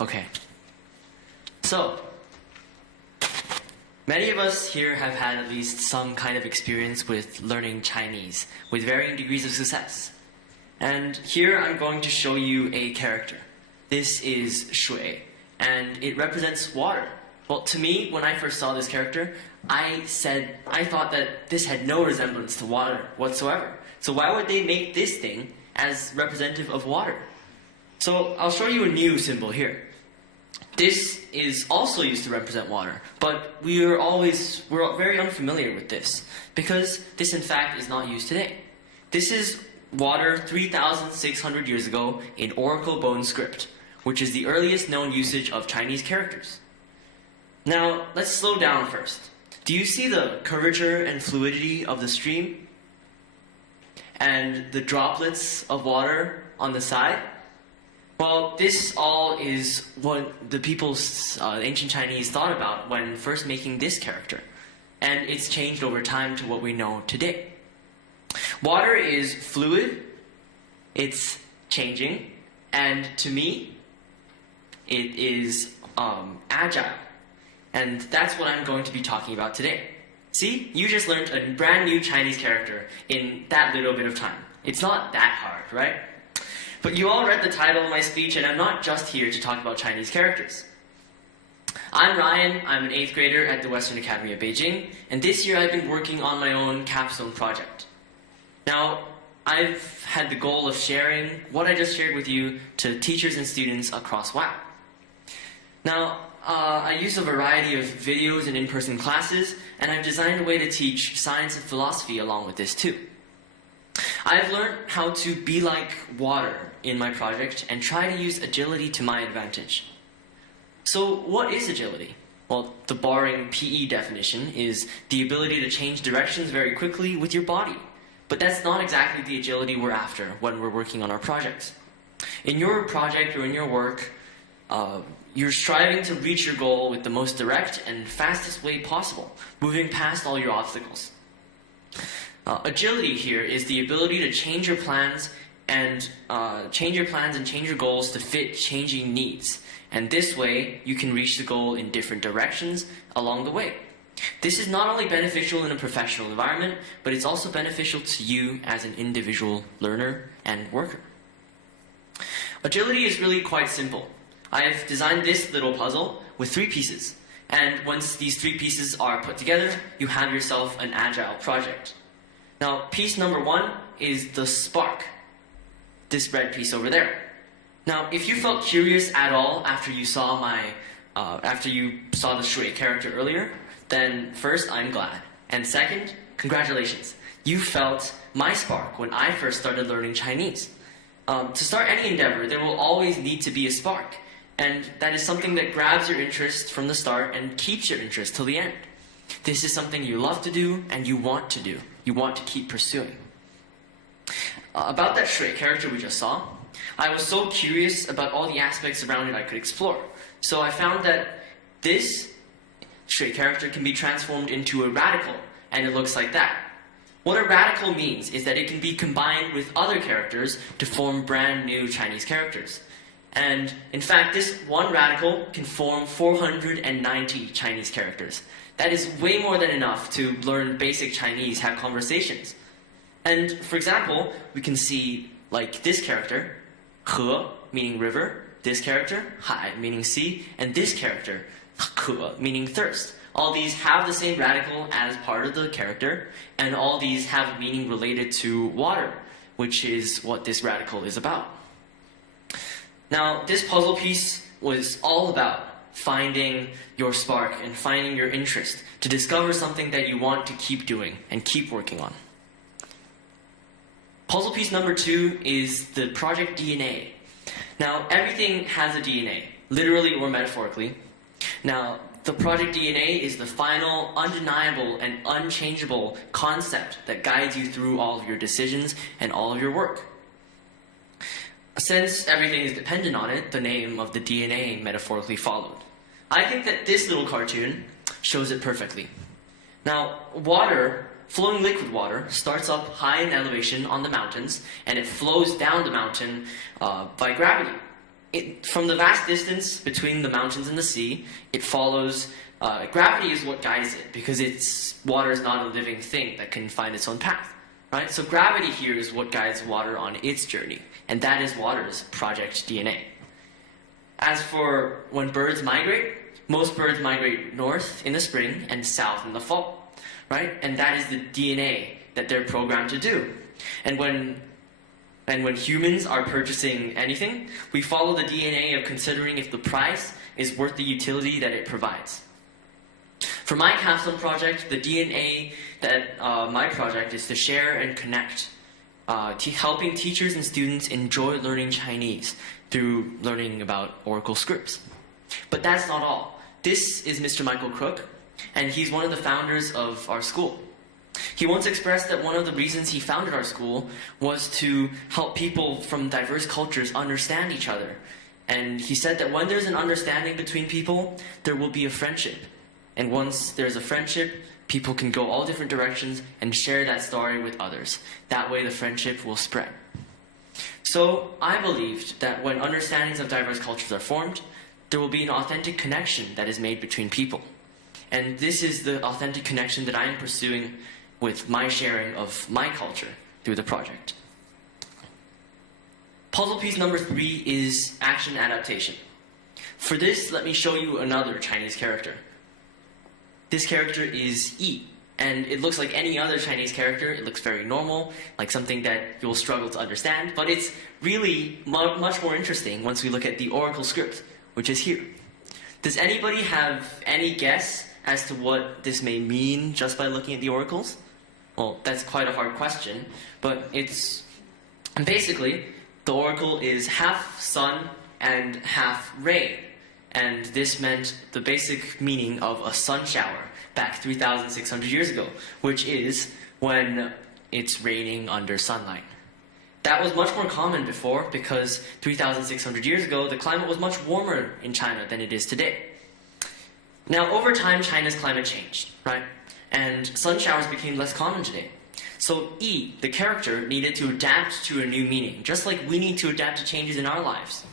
Okay. So, many of us here have had at least some kind of experience with learning Chinese, with varying degrees of success. And here I'm going to show you a character. This is shui, and it represents water. Well, to me, when I first saw this character, I thought that this had no resemblance to water whatsoever. So why would they make this thing as representative of water? So I'll show you a new symbol here. This is also used to represent water, but we're very unfamiliar with this, because this in fact is not used today. This is water 3,600 years ago in Oracle bone script, which is the earliest known usage of Chinese characters. Now, let's slow down first. Do you see the curvature and fluidity of the stream? And the droplets of water on the side? Well, this all is what the people, ancient Chinese, thought about when first making this character. And it's changed over time to what we know today. Water is fluid, it's changing, and to me, it is agile. And that's what I'm going to be talking about today. See, you just learned a brand new Chinese character in that little bit of time. It's not that hard, right? But you all read the title of my speech, and I'm not just here to talk about Chinese characters. I'm Ryan, I'm an 8th grader at the Western Academy of Beijing, and this year I've been working on my own capstone project. Now, I've had the goal of sharing what I just shared with you to teachers and students across WAB. Now, I use a variety of videos and in-person classes, and I've designed a way to teach science and philosophy along with this too. I've learned how to be like water in my project and try to use agility to my advantage. So what is agility? Well, the boring PE definition is the ability to change directions very quickly with your body. But that's not exactly the agility we're after when we're working on our projects. In your project or in your work, you're striving to reach your goal with the most direct and fastest way possible, moving past all your obstacles. Agility here is the ability to change your plans and change your goals to fit changing needs. And this way, you can reach the goal in different directions along the way. This is not only beneficial in a professional environment, but it's also beneficial to you as an individual learner and worker. Agility is really quite simple. I've designed this little puzzle with 3 pieces. And once these 3 pieces are put together, you have yourself an agile project. Now, piece number 1 is the spark. This red piece over there. Now, if you felt curious at all after you saw the shui character earlier, then first, I'm glad. And second, congratulations. You felt my spark when I first started learning Chinese. To start any endeavor, there will always need to be a spark. And that is something that grabs your interest from the start and keeps your interest till the end. This is something you love to do and you want to do. You want to keep pursuing. About that shui character we just saw, I was so curious about all the aspects around it I could explore. So I found that this shui character can be transformed into a radical, and it looks like that. What a radical means is that it can be combined with other characters to form brand new Chinese characters. And in fact, this one radical can form 490 Chinese characters. That is way more than enough to learn basic Chinese, have conversations. And for example, we can see like this character, he, meaning river, this character, hai, meaning sea, and this character, ke, meaning thirst. All these have the same radical as part of the character, and all these have a meaning related to water, which is what this radical is about. Now, this puzzle piece was all about finding your spark and finding your interest to discover something that you want to keep doing and keep working on. Puzzle piece number 2 is the project DNA. Now, everything has a DNA, literally or metaphorically. Now, the project DNA is the final, undeniable, and unchangeable concept that guides you through all of your decisions and all of your work. Since everything is dependent on it, the name of the DNA metaphorically followed. I think that this little cartoon shows it perfectly. Now, water, flowing liquid water, starts up high in elevation on the mountains, and it flows down the mountain by gravity. from the vast distance between the mountains and the sea, it follows gravity is what guides it, because water is not a living thing that can find its own path, right? So gravity here is what guides water on its journey, and that is water's project DNA. As for when birds migrate, most birds migrate north in the spring and south in the fall, right? And that is the DNA that they're programmed to do. And when humans are purchasing anything, we follow the DNA of considering if the price is worth the utility that it provides. For my capstone project, the DNA that my project is to share and connect, helping teachers and students enjoy learning Chinese through learning about Oracle scripts. But that's not all. This is Mr. Michael Crook, and he's one of the founders of our school. He once expressed that one of the reasons he founded our school was to help people from diverse cultures understand each other. And he said that when there's an understanding between people, there will be a friendship. And once there's a friendship, people can go all different directions and share that story with others. That way the friendship will spread. So I believed that when understandings of diverse cultures are formed, there will be an authentic connection that is made between people. And this is the authentic connection that I am pursuing with my sharing of my culture through the project. Puzzle piece number 3 is action adaptation. For this, let me show you another Chinese character. This character is Yi, and it looks like any other Chinese character. It looks very normal, like something that you'll struggle to understand, but it's really much more interesting once we look at the Oracle script, which is here. Does anybody have any guess as to what this may mean just by looking at the oracles? Well, that's quite a hard question, but basically, the oracle is half sun and half rain. And this meant the basic meaning of a sun shower back 3,600 years ago, which is when it's raining under sunlight. That was much more common before because 3,600 years ago, the climate was much warmer in China than it is today. Now, over time, China's climate changed, right? And sun showers became less common today. So Yi, the character, needed to adapt to a new meaning, just like we need to adapt to changes in our lives.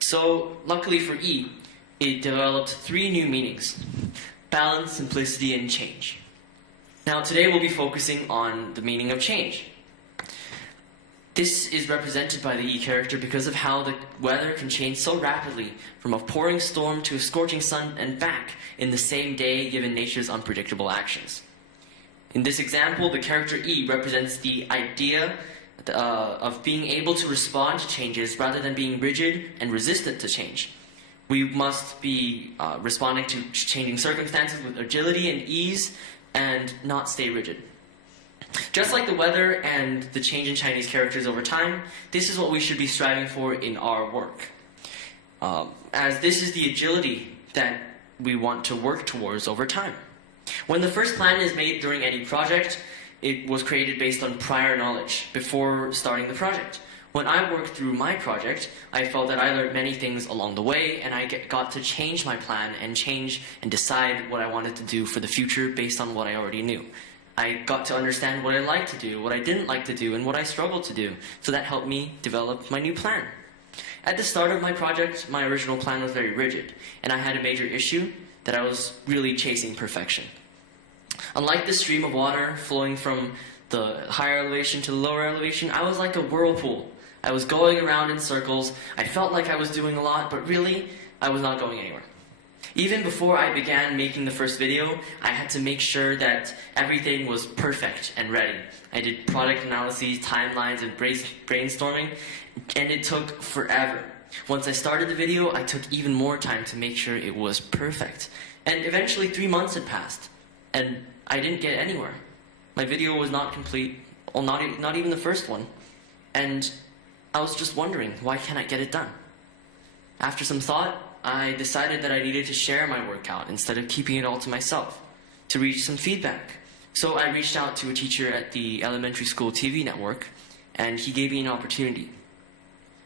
So, luckily for Yi, it developed 3 new meanings: balance, simplicity, and change. Now, today we'll be focusing on the meaning of change. This is represented by the Yi character because of how the weather can change so rapidly from a pouring storm to a scorching sun and back in the same day given nature's unpredictable actions. In this example, the character Yi represents the idea of being able to respond to changes rather than being rigid and resistant to change. We must be responding to changing circumstances with agility and ease and not stay rigid. Just like the weather and the change in Chinese characters over time, this is what we should be striving for in our work. As this is the agility that we want to work towards over time. When the first plan is made during any project, it was created based on prior knowledge before starting the project. When I worked through my project, I felt that I learned many things along the way, and I got to change my plan and change and decide what I wanted to do for the future based on what I already knew. I got to understand what I liked to do, what I didn't like to do, and what I struggled to do, so that helped me develop my new plan. At the start of my project, my original plan was very rigid, and I had a major issue that I was really chasing perfection. Unlike the stream of water flowing from the higher elevation to the lower elevation, I was like a whirlpool. I was going around in circles. I felt like I was doing a lot, but really, I was not going anywhere. Even before I began making the first video, I had to make sure that everything was perfect and ready. I did product analyses, timelines, and brainstorming, and it took forever. Once I started the video, I took even more time to make sure it was perfect. And eventually 3 months had passed, and I didn't get anywhere. My video was not complete, well, not even the first one. And I was just wondering, why can't I get it done? After some thought, I decided that I needed to share my workout instead of keeping it all to myself, to reach some feedback. So I reached out to a teacher at the elementary school TV network, and he gave me an opportunity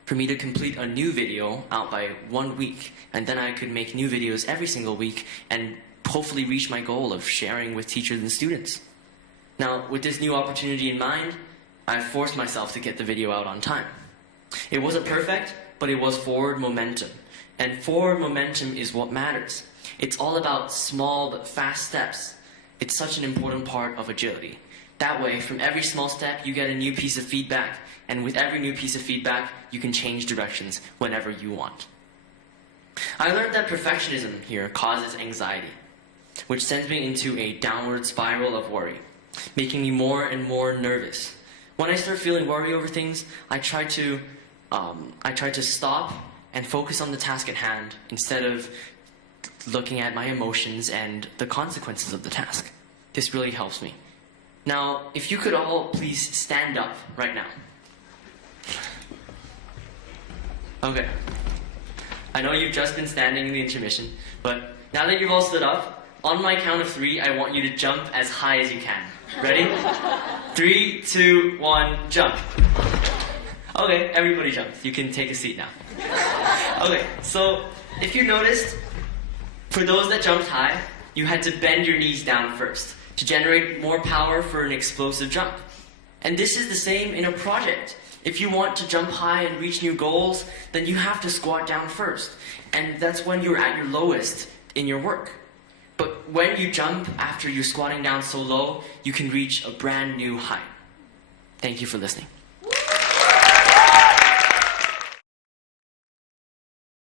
for me to complete a new video out by 1 week, and then I could make new videos every single week and hopefully reach my goal of sharing with teachers and students. Now, with this new opportunity in mind, I forced myself to get the video out on time. It wasn't perfect, but it was forward momentum. And forward momentum is what matters. It's all about small but fast steps. It's such an important part of agility. That way, from every small step, you get a new piece of feedback, and with every new piece of feedback, you can change directions whenever you want. I learned that perfectionism here causes anxiety, which sends me into a downward spiral of worry, making me more and more nervous. When I start feeling worry over things, I try to stop and focus on the task at hand instead of looking at my emotions and the consequences of the task. This really helps me. Now, if you could all please stand up right now. Okay. I know you've just been standing in the intermission, but now that you've all stood up, on my count of 3, I want you to jump as high as you can. Ready? 3, 2, 1, jump. Okay, everybody jumped. You can take a seat now. Okay, so if you noticed, for those that jumped high, you had to bend your knees down first to generate more power for an explosive jump. And this is the same in a project. If you want to jump high and reach new goals, then you have to squat down first. And that's when you're at your lowest in your work. But when you jump after you're squatting down so low, you can reach a brand new height. Thank you for listening.